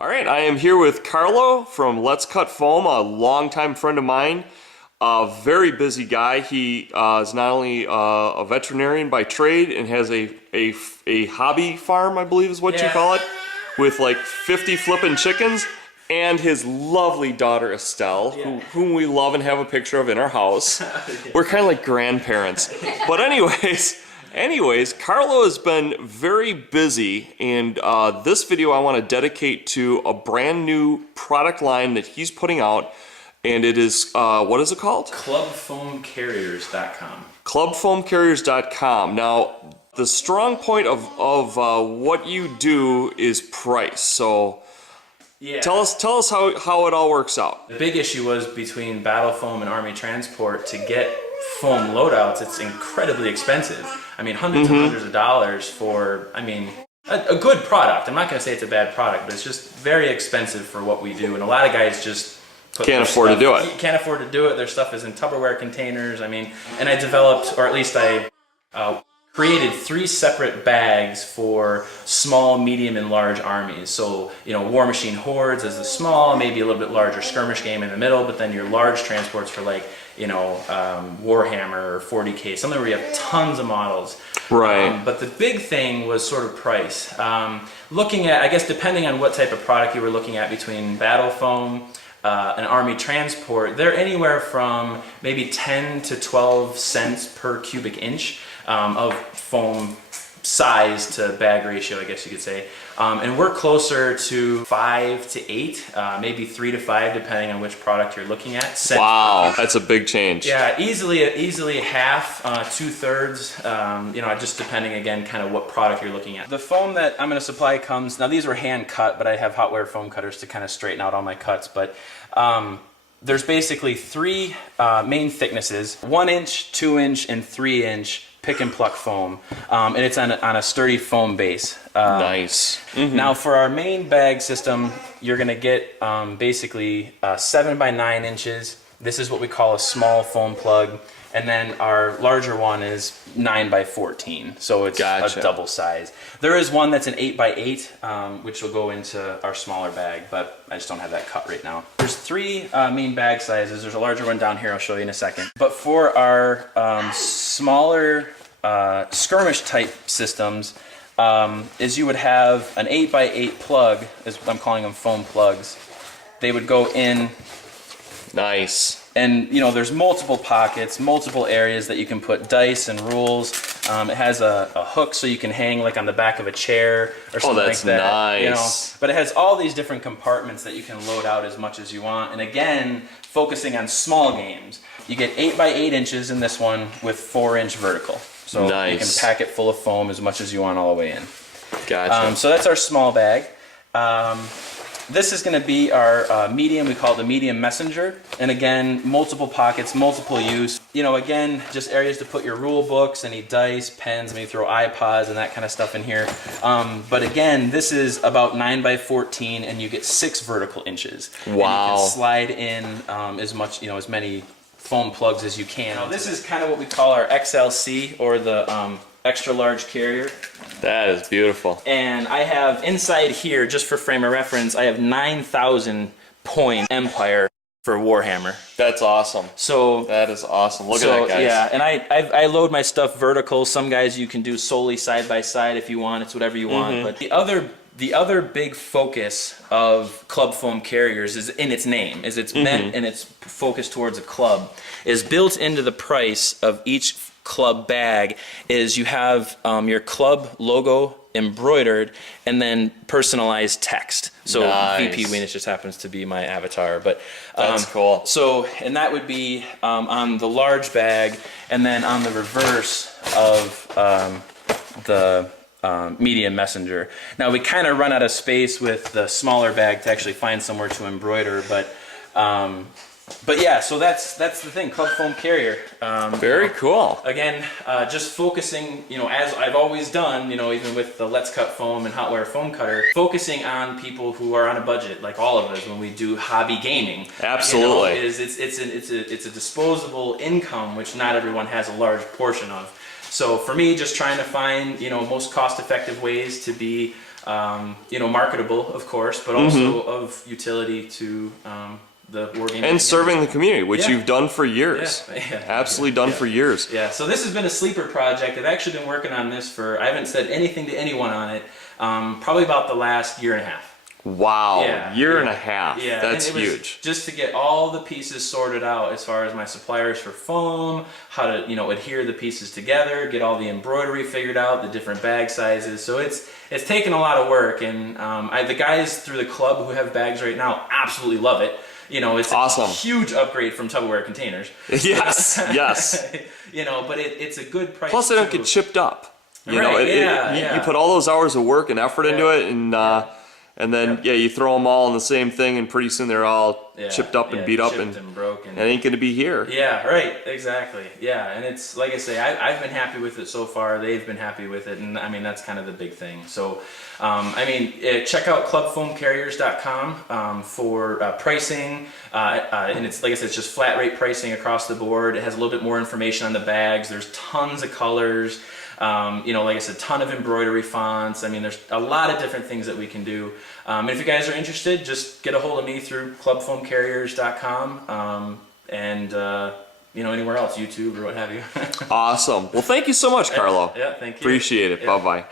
All right, I am here with Carlo from Let's Cut Foam, a longtime friend of mine, a very busy guy. He is not only a veterinarian by trade and has a hobby farm, I believe is what you call it, with like 50 flippin' chickens, and his lovely daughter Estelle, whom we love and have a picture of in our house. We're kind of like grandparents. But anyways, Carlo has been very busy, and this video I want to dedicate to a brand new product line that he's putting out, and it is, what is it called? Clubfoamcarriers.com. Clubfoamcarriers.com. Now, the strong point of what you do is price. So, tell us how it all works out. The big issue was between Battle Foam and Army Transport to get foam loadouts. It's incredibly expensive. I mean, hundreds and hundreds of dollars for, a good product. I'm not going to say it's a bad product, but it's just very expensive for what we do. And a lot of guys just can't afford to do it. Can't afford to do it. Their stuff is in Tupperware containers. And I developed, or at least I created 3 separate bags for small, medium, and large armies. So, War Machine Hordes as the small, maybe a little bit larger skirmish game in the middle, but then your large transports for like, Warhammer or 40K, something where you have tons of models. Right. But the big thing was sort of price. Looking at, I guess depending on what type of product you were looking at between Battle Foam, an Army Transport, they're anywhere from maybe 10 to 12 cents per cubic inch of foam size to bag ratio, I guess you could say. And we're closer to 5 to 8, maybe 3 to 5, depending on which product you're looking at. Wow, that's a big change. Yeah, easily half, 2/3, just depending again, kind of what product you're looking at. The foam that I'm going to supply comes, now these were hand cut, but I have hot wear foam cutters to kind of straighten out all my cuts, but there's basically 3 main thicknesses, 1 inch, 2 inch, and 3 inch pick and pluck foam, and it's on a sturdy foam base. Nice. Now for our main bag system, you're going to get basically 7 by 9 inches. This is what we call a small foam plug, and then our larger one is 9 by 14, so it's a double size. There is one that's an 8 by 8, which will go into our smaller bag, but I just don't have that cut right now. There's 3 main bag sizes. There's a larger one down here I'll show you in a second. But for our smaller skirmish type systems, is you would have an 8 by 8 plug, as I'm calling them foam plugs. They would go in. Nice. And there's multiple pockets, multiple areas that you can put dice and rules. It has a hook so you can hang like on the back of a chair or something like that. Nice. But it has all these different compartments that you can load out as much as you want. And again, focusing on small games. You get 8 by 8 inches in this one with 4 inch vertical. So you can pack it full of foam as much as you want all the way in. Gotcha. So that's our small bag. This is going to be our medium. We call it the medium messenger. And again, multiple pockets, multiple use. Again, just areas to put your rule books, any dice, pens, maybe throw iPods and that kind of stuff in here. But again, this is about 9 by 14 and you get 6 vertical inches. Wow. And you can slide in as much, as many foam plugs as you can. Now, this is kind of what we call our XLC, or the extra large carrier. That is beautiful. And I have inside here, just for frame of reference, I have 9,000 point Empire for Warhammer. That's awesome. So that is awesome. Look at that, guys. Yeah, and I load my stuff vertical. Some guys you can do solely side by side if you want. It's whatever you want. But the other big focus of Club Foam Carriers is in its name, is it's meant and it's focused towards a club, is built into the price of each club bag is you have your club logo embroidered and then personalized text. So VP Weenus just happens to be my avatar, but that's cool. So, and that would be on the large bag, and then on the reverse of the medium messenger. Now we kind of run out of space with the smaller bag to actually find somewhere to embroider, but yeah, so that's the thing, Club Foam Carrier. Very cool. Again, just focusing, as I've always done, even with the Let's Cut Foam and Hot Wear Foam Cutter, focusing on people who are on a budget, like all of us when we do hobby gaming. Absolutely. It's a disposable income, which not everyone has a large portion of. So for me, just trying to find, most cost-effective ways to be marketable, of course, but also of utility to the wargaming And serving the community, which Yeah. you've done for years. Yeah. Absolutely done for years. Yeah, so this has been a sleeper project. I've actually been working on this I haven't said anything to anyone on it, probably about the last year and a half. Wow, Yeah, year yeah. and a half. Yeah, That's and it was huge. just to get all the pieces sorted out as far as my suppliers for foam, how to adhere the pieces together, get all the embroidery figured out, the different bag sizes. So it's taken a lot of work, and the guys through the club who have bags right now absolutely love it. It's Awesome. a huge upgrade from Tupperware containers. Yes, yes. But it's a good price. Plus, they don't too. get chipped up. Right, You put all those hours of work and effort into it, and then you throw them all in the same thing, and pretty soon they're all chipped up and beat up, and broken. it ain't gonna be here. Yeah, right, exactly. Yeah, and it's like I say, I've been happy with it so far. They've been happy with it, and I mean that's kind of the big thing. So, check out clubfoamcarriers.com for pricing, and it's like I said, it's just flat rate pricing across the board. It has a little bit more information on the bags. There's tons of colors. Like I said, ton of embroidery fonts. I mean, there's a lot of different things that we can do. And if you guys are interested, just get a hold of me through clubfoamcarriers.com, and anywhere else, YouTube or what have you. Awesome. Well, thank you so much, Carlo. Yeah, thank you. Appreciate it. Yeah. Bye-bye.